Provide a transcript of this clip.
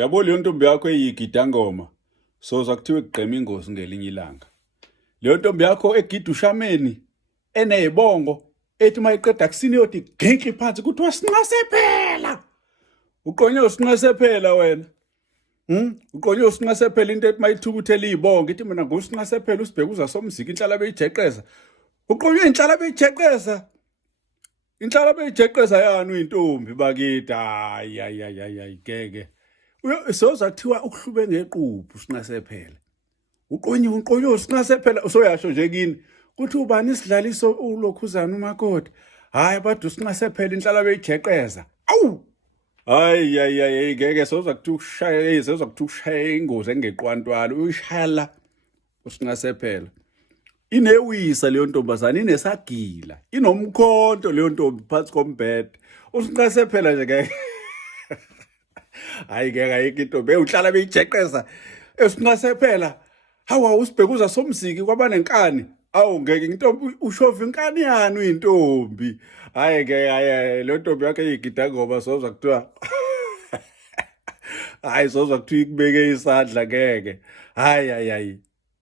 Uyabo leyo ntombi yakho eyigidangoma soza kuthiwa igqema ingozi ngelinye ilanga. Leyo ntombi yakho egida ushameni enezibongo ethi mayiqeda kusini yodi genki phansi kuthiwa sinqasephela. Uqonye usinqasephela wena. Uqonye usinqasephela into ethi mayithukuthela izibongo ithi mina ngusinqasephela usibheka uzasomzika inhlala beyijeqeza. Uqonye inhlala beyijeqeza. Inhlala beyijeqeza yani uyintombi bakithi hayi gege. Soza kuthiwa ukuhlube ngequphu sinqasephela. Uqonye usinqasephela usoyasho nje kini kuthi ubani isidlaliso ulokhuzana umakoti. Hayi badu usinqasephela inhlala beyijeqeza. Awu! Hayi ngeke soza kuthi ushaya ingozi engeqwantwala uyishaya usinqasephela. Inewisa leyo ntombazana inesagila inomkhonto leyo ntombi phansi kombhede usinqasephela nje ngeke hayi ngeke ayikho intombi uhlala beyijeqeza esinqasephela hawa usibheka uzasomziki kwabanenkani awu ngeke intombi ushova inkani yani uyintombi hayi ngeke le ntombi yakhe eyigida ngoba soza kuthiwa hayi soza kuthiwa ikubeke isandla ngeke hayi